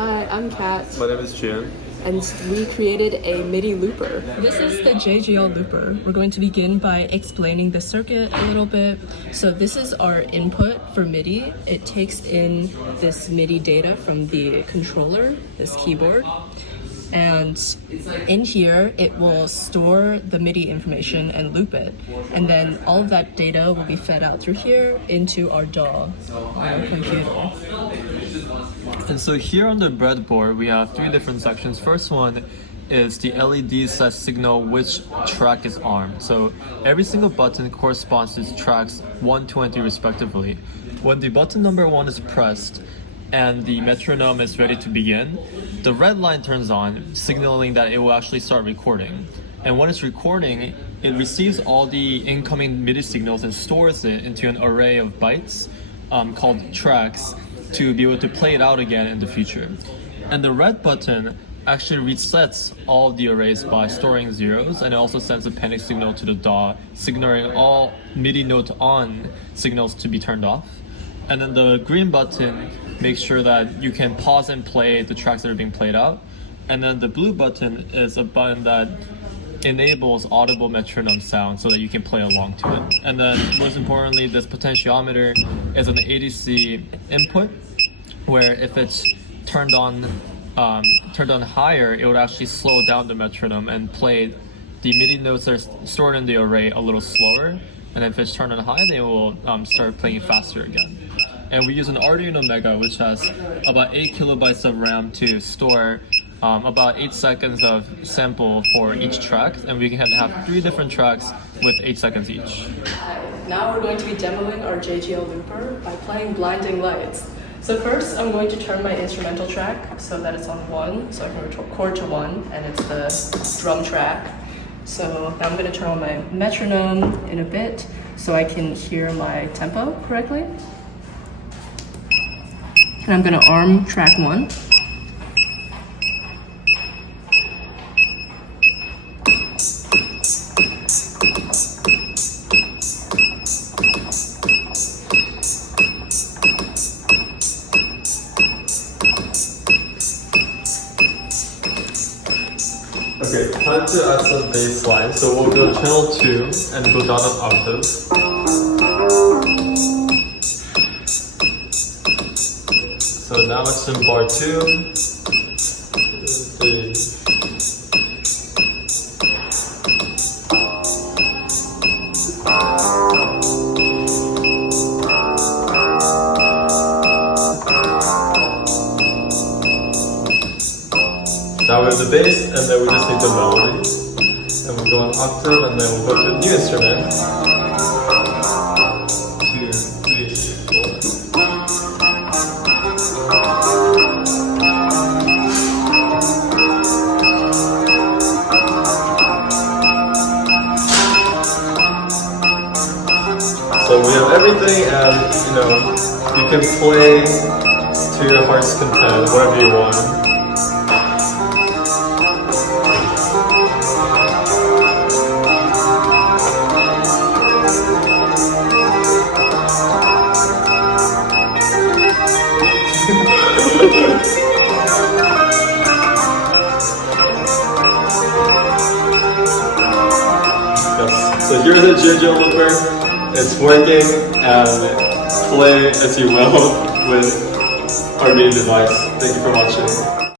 Hi, I'm Kat, My name is Jun. and we created a MIDI looper. This is the JGL looper. We're going to begin by explaining the circuit a little bit. So this is our input for MIDI. It takes in this MIDI data from the controller, this keyboard. And in here, it will store the MIDI information and loop it. And then all of that data will be fed out through here into our DAW on our computer. And so here on the breadboard, we have three different sections. First one is the LEDs that signal which track is armed. So every single button corresponds to tracks 1, 2, and 3 respectively. When the button number 1 is pressed and the metronome is ready to begin, the red line turns on, signaling that it will actually start recording. And when it's recording, it receives all the incoming MIDI signals and stores it into an array of bytes called tracks to be able to play it out again in the future. And the red button actually resets all the arrays by storing zeros, and it also sends a panic signal to the DAW, signaling all MIDI note on signals to be turned off. And then the green button makes sure that you can pause and play the tracks that are being played out. And then the blue button is a button that enables audible metronome sound so that you can play along to it. And then most importantly, this potentiometer is an ADC input where if it's turned on higher, it would actually slow down the metronome and play the MIDI notes that are stored in the array a little slower. And if it's turned on high, they will start playing faster again. And we use an Arduino Mega, which has about 8 kilobytes of RAM to store about 8 seconds of sample for each track, and we can have 3 different tracks with 8 seconds each. Now we're going to be demoing our JGL looper by playing Blinding Lights. So first I'm going to turn my instrumental track so that it's on 1, so I can record to 1, and it's the drum track. So now I'm going to turn on my metronome in a bit so I can hear my tempo correctly. And I'm going to arm track 1. Okay, time to add some bass line. So we'll go channel 2 and go down an octave. So now it's in bar 2. 3. Now we have the bass, and then we just need the melody. And we'll go on octave, and then we'll go to a new instrument. 2, 3, 4. So we have everything, and you can play to your heart's content, whatever you want. Yes. So here's a JGL looper. It's working, and play as you will with our MIDI device. Thank you for watching.